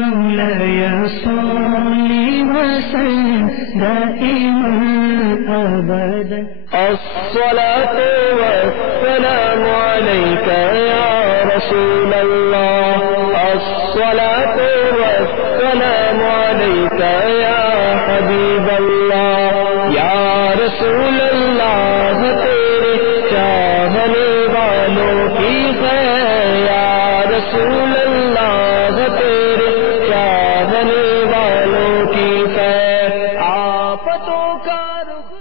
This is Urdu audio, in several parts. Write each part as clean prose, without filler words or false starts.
مولاي صل وسلم دائما أبدا. الصلاة والسلام عليك يا رسول الله. الصلاة والسلام عليك يا حبيب الله. يا رسول الله تیرے چاہنے والوں کی خیر. یا رسول اللہ تیرے چاہنے والوں کی خیر. آفتوں کا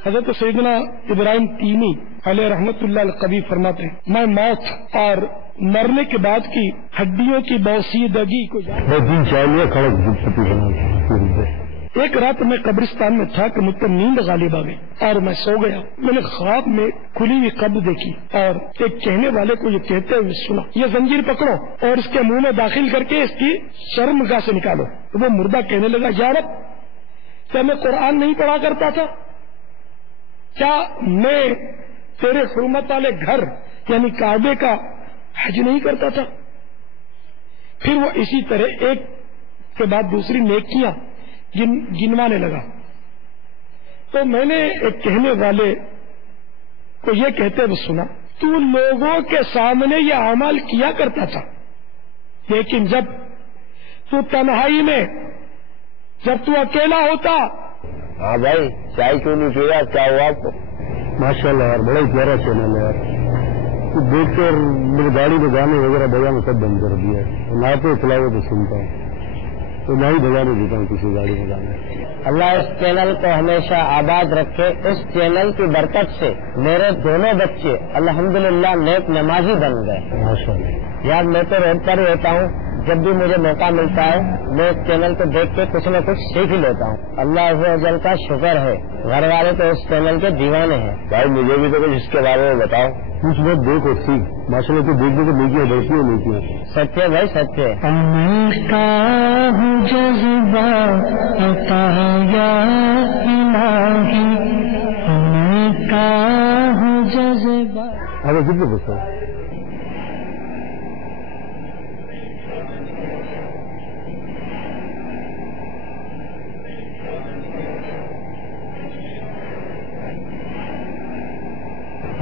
حضرت سیدنا ابراہیم تیمی علیہ رحمت اللہ القوی فرماتے ہیں میں موت اور مرنے کے بعد کی ہڈیوں کی بوسیدگی کو ایک رات میں قبرستان میں تھا کہ مجھ پر نیند غالب آ گئی اور میں سو گیا. میں نے خواب میں کھلی ہوئی قبر دیکھی اور ایک کہنے والے کو یہ کہتے ہوئے سنا یہ زنجیر پکڑو اور اس کے منہ میں داخل کر کے اس کی شرمگاہ سے نکالو. تو وہ مردہ کہنے لگا یا رب کیا میں قرآن نہیں پڑھا کرتا تھا؟ کیا میں تیرے حرمت والے گھر یعنی کعبے کا حج نہیں کرتا تھا؟ پھر وہ اسی طرح ایک کے بعد دوسری نیکیاں گنوانے لگا. تو میں نے ایک کہنے والے کو یہ کہتے ہوئے سنا تو لوگوں کے سامنے یہ اعمال کیا کرتا تھا لیکن جب تو تنہائی میں جب تو اکیلا ہوتا. ہاں بھائی چائے کیوں نہیں پیا؟ کیا ہوا آپ کو؟ ماشاء اللہ یار بڑا ہی پیارا چینل ہے یار. دیکھ کر میری گاڑی میں گانے وغیرہ بجانا سب بند کر دیا ہے. نہ تو چلاؤ تو سنتا ہوں تو نہ ہی بجانے دیتا ہوں کسی گاڑی میں گانے. اللہ اس چینل کو ہمیشہ آباد رکھے. اس چینل کی برکت سے میرے دونوں بچے الحمدللہ نیک نمازی بن گئے. ماشاء اللہ یار میں تو روڈ پر ہی ہوتا ہوں. جب بھی مجھے موقع ملتا ہے میں اس چینل کو دیکھ کے کچھ نہ کچھ سیکھ لیتا ہوں. اللہ عز و جل کا شکر ہے. گھر والے تو اس چینل کے دیوانے ہیں. بھائی مجھے بھی تو کچھ اس کے بارے میں بتاؤ. کچھ بہت دیکھ اور سیکھ. ماشاء اللہ تو دیکھنے کو نیکیاں بڑھتی ہیں نیکیاں. سچ ہے بھائی سچ ہے. کا ہوں جذبہ عطا یا الہی کا ہوں جذبہ. ارے کتنے بچہ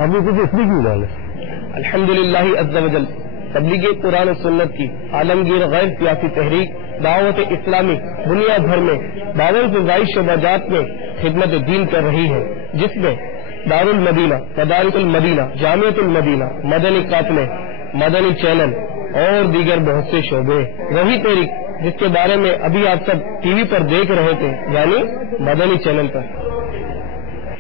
آپ نے کچھ اس لیے کیوں ڈالے؟ الحمدللہ عز و جل تبلیغ قرآن و سنت کی عالمگیر غیر سیاسی تحریک دعوت اسلامی دنیا بھر میں باول فضائی شعبہ جات میں خدمت دین کر رہی ہے جس میں دارالمدینہ مدارس المدینہ جامعۃ المدینہ مدنی قافلے مدنی چینل اور دیگر بہت سے شعبے. وہی تحریک جس کے بارے میں ابھی آپ سب ٹی وی پر دیکھ رہے تھے یعنی مدنی چینل پر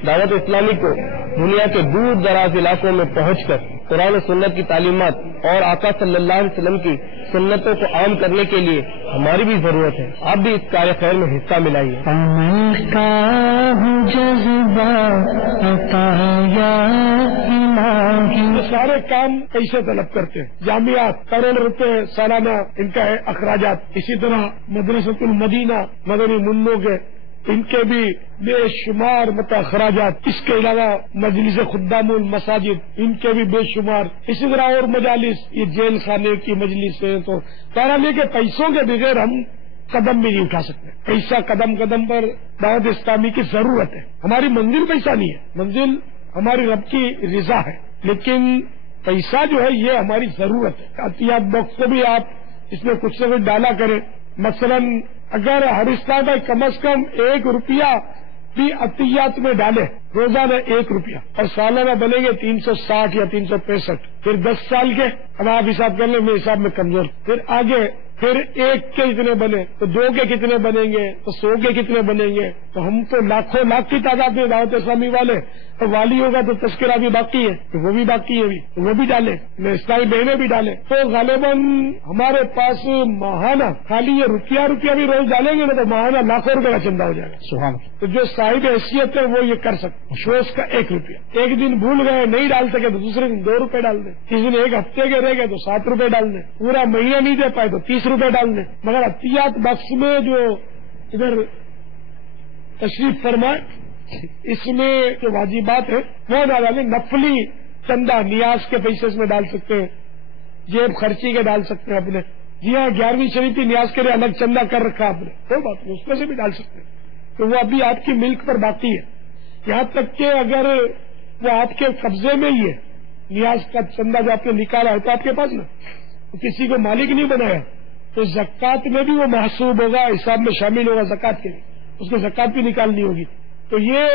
دعوت اسلامی کو دنیا کے دور دراز علاقوں میں پہنچ کر قرآن و سنت کی تعلیمات اور آقا صلی اللہ علیہ وسلم کی سنتوں کو عام کرنے کے لیے ہماری بھی ضرورت ہے. آپ بھی اس کار خیر میں حصہ ملائیے. سارے کام پیسے طلب کرتے ہیں. جامعات کروڑ روپے سالانہ ان کا ہے اخراجات. اسی طرح مدرسۃ المدینہ مدنی منوں کے ان کے بھی بے شمار اخراجات. اس کے علاوہ مجلس خدام المساجد ان کے بھی بے شمار. اسی طرح اور مجالس یہ جیل خانے کی مجلس ہے. تو بہرحال یہ کہ پیسوں کے بغیر ہم قدم بھی نہیں اٹھا سکتے. پیسہ قدم قدم پر دعوت اسلامی کی ضرورت ہے. ہماری منزل پیسہ نہیں ہے. منزل ہماری رب کی رضا ہے لیکن پیسہ جو ہے یہ ہماری ضرورت ہے. عطیات باکس کو بھی آپ اس میں کچھ سے کچھ ڈالا کریں. مثلا اگر ہر اسلام میں کم از کم 1 روپیہ بھی عطیات میں ڈالے روزانہ 1 روپیہ اور سالانہ بنے گے 360 یا 365. پھر 10 سال کے اب آپ حساب کر لیں. میرے حساب میں کمزور. پھر آگے پھر 1 کے کتنے بنے تو 2 کے کتنے بنیں گے تو 100 کے کتنے بنیں گے. تو ہم تو لاکھوں لاکھ کی تعداد میں دعوت اسلامی والے. اور والی ہوگا تو تذکرہ بھی باقی ہے تو وہ بھی باقی ہے تو وہ بھی ڈالے. اسلامی بہنیں بھی ڈالیں. تو غالباً ہمارے پاس ماہانہ خالی یہ روپیہ بھی روز ڈالیں گے نا تو ماہانہ لاکھوں روپے کا چندہ ہو جائے گا. تو جو صاحب حیثیت ہے وہ یہ کر سکتے. شوز کا 1 روپیہ. ایک دن بھول گئے نہیں ڈال سکے تو دوسرے دن 2 روپے ڈال دیں. کسی دن 1 ہفتے کے رہ گئے تو 7 روپے ڈال دیں. پورا مہینہ نہیں دے پائے تو 30 روپے ڈال دیں. مگر عطیات باکس میں جو ادھر تشریف فرمائے اس میں جو واجبات ہے وہ ڈالیں. نفلی چندہ نیاز کے پیسے اس میں ڈال سکتے ہیں. جیب خرچی کے ڈال سکتے ہیں اپنے. جی ہاں 11ویں شریعتی نیاز کے لیے الگ چندہ کر رکھا آپ نے، کوئی بات نہیں، اس میں سے بھی ڈال سکتے ہیں، تو وہ ابھی آپ کی ملک پر باقی ہے، یہاں تک کہ اگر وہ آپ کے قبضے میں ہی ہے نیاز کا چندہ جو آپ نے نکالا ہے تو آپ کے پاس نا، تو کسی کو مالک نہیں بنایا، تو زکوٰۃ میں بھی وہ محسوب ہوگا، حساب میں شامل ہوگا زکوٰۃ کے لیے، اس کو زکوٰۃ بھی نکالنی ہوگی، تو یہ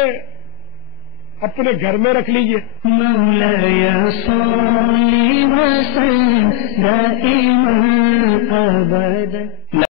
اپنے گھر میں رکھ لیجئے۔ مولاي صل وسلم دائما ابدا